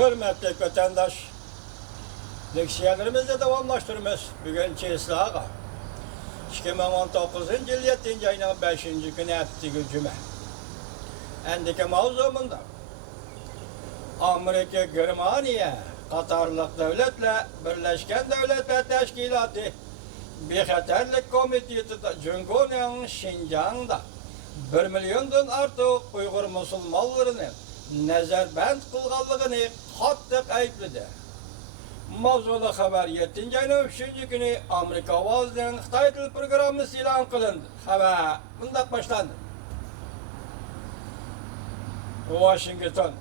Hürmetli vatandaş, leksiyalarımızda devamlaştırmamız bugünkü islaha. 2019 yıl 7. ayının 5. günü ettiği cüme. Endiki mavzumunda Amerika, Germaniya, Katarlık devletle Birleşken Devletler Teşkilatı Bexaterlik Komiteti Cumhuriyeti'nin Şinjan'da 1 milyondan artık Uygur Müslümanlarını nezarband kılganlığını kattık ayıpladı. Mavzulu haber 7. ayının 3. günü Amerika Ovası'nın Xitay Dil programı ilan kılındı. Haber bundan başlandı. Washington,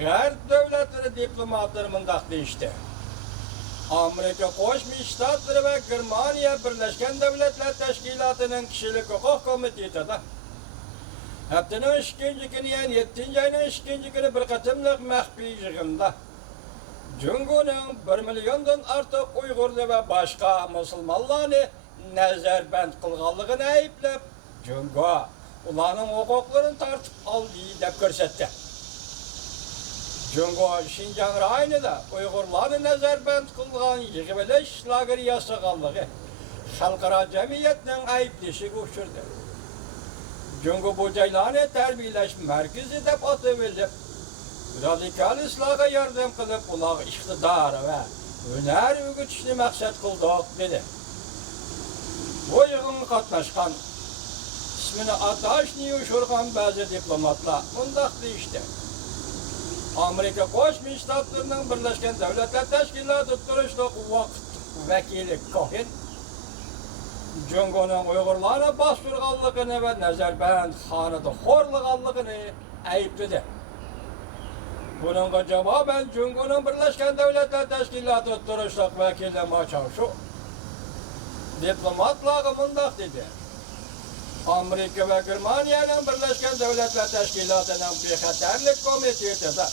Garp devletleri diplomatları mındak deyişti. Amerika Koşmuş Ştatları ve Germaniya Birleşken Devletler Teşkilatı'nın Kişilik Hukuk Komiteti'de haftanın 2. günü yani 7. ayının 2. günü bir katımlık mehbi yığında Cumhur'un 1 milyondan artık Uygurlu ve başka Müslümanlarını nezarband kılganlığını ayıplap Cumhur ulanın hukuklarını tartıp aldığı dep görsetti. Cumhur Şinjan rayonida Uygurlarını nezarband kılgan yığıbeleş lageri yasaganlığı halkara cemiyetinin ayıplışı uçurdu. Cumhur bu caylarını terbiyeleş merkezi dep atıverip radikal islaha yardım kılıp ular iktidar ve hüner ügütüşünü maksat kıldık dedi. Bu yığın katlaşkan ismini Ataşni'yi uçurgan bazı diplomatlar mındak deyişti. Amerika Koşmuş Ştatları'nın Birleşken Devletler Teşkilatı Turuşluk Vakıt Vekili Cohen, Cumhur'un Uygurlarına bastırganlığını ve nezarband hanıda horluganlığını ayıpladı. Bununla cevaben Cumhur'un Birleşken Devletler Teşkilatı Turuşluk Vekili Maçavşu, diplomatlara mındak dedi. Amerika ve Germaniya'nın Birleşken Devletler Teşkilatı'nın Bexaterlik Komiteti'de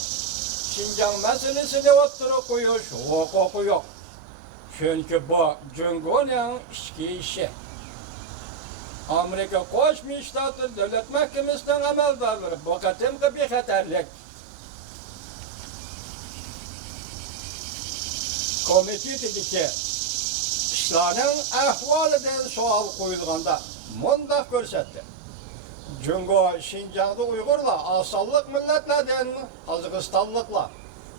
Şinjan meselesini oturup koyuş hukuku yok. Çünkü bu Cumhur'un içki işi. Amerika Koşmuş Ştatları Devlet Mahkemesi'nin ameldarları bu katımki Bexaterlik Komiteti'deki işlerin ahvaliden sual koyulğanda mındak görsetti. Cumhur Şinjan'da Uygurlar asallık milletlerden Kazakıstanlıkla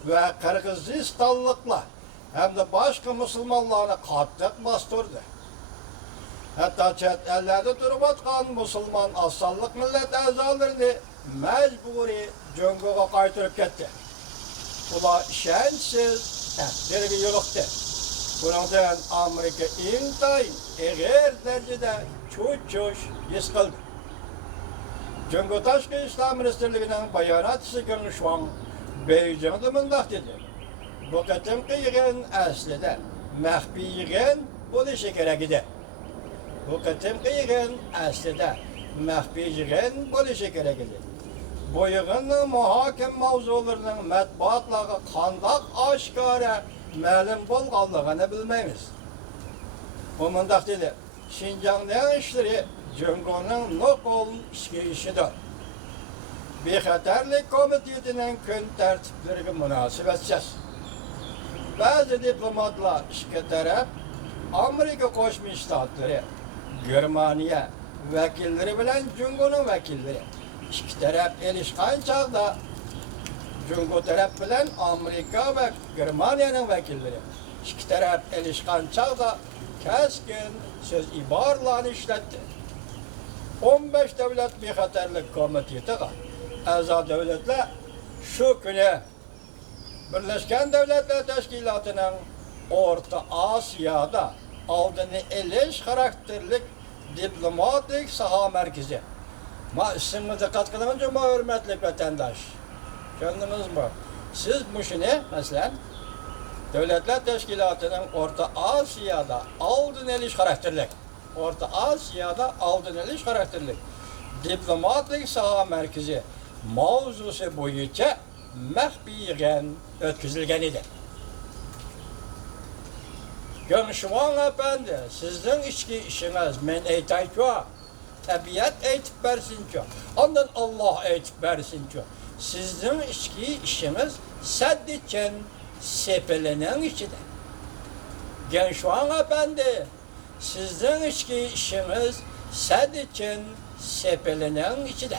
ve Kırgızistanlıkla hem de başka Müslümanlarına katlık bastırdı. Hatta çet ellerde durup atkan Müslüman asallık millet azalarını mecburi Cumhur'a kaytırıp gitti. Ular şensiz bir yoluktu. Bundan Amerika intayın eğer derecede çuç yıskıldı. Cumhur Taşkı İslam Ministerliği'nin bayanatçısı Gönüşvan Beycan'da mındak dedi. Bu katımkı yığın aslında mehbi yığın buluşu gerekidi. Bu katımkı yığın aslında mehbi yığın buluşu gerekidi. Bu yığının muhakem mavzularının matbuatları kandak aşkara məlum bolğanlığını bilmeyimiz. O mındak dedi, Şinjan'ın işleri Cumhur'un nokol işki işidir. Bexaterlik Komiteti'nin gün tertipleri münasibetsiz. Bazı diplomatlar işki taraf, Amerika Koşmuş Ştatları, Germaniya vekilleri bilen Cumhur'un vekilleri iki taraf ilişkan çağda Cumhur taraf bilen Amerika ve Germaniya'nın vekilleri iki taraf ilişkan çağda keskin söz ibarlarını işletti. 15 devlet Bexaterlik Komiteti'de azad devletler şu günü Birleşken Devletler Teşkilatı'nın Orta Asya'da aldığını eliş karakterlik diplomatik saha merkezi. Ma isminize katkılanınca ma hürmetli vatandaş. Kendiniz mi? Siz bu işini mesela Devletler Teşkilatı'nın Orta Asya'da aldın eliş karakterlik. Orta Asya'da aldın eliş karakterlik. Diplomatik saha merkezi mavzusu boyunca mehbiyen ötküzülgen idi. Gönüşvan efendi, sizin içki işiniz men eytay ki, tabiat eytip versin ki, ondan Allah eytip versin ki. sizin içki işiniz sadece sepelenen içide. Gençvan Efendi, sizin içki işiniz sadece sepelenen içide.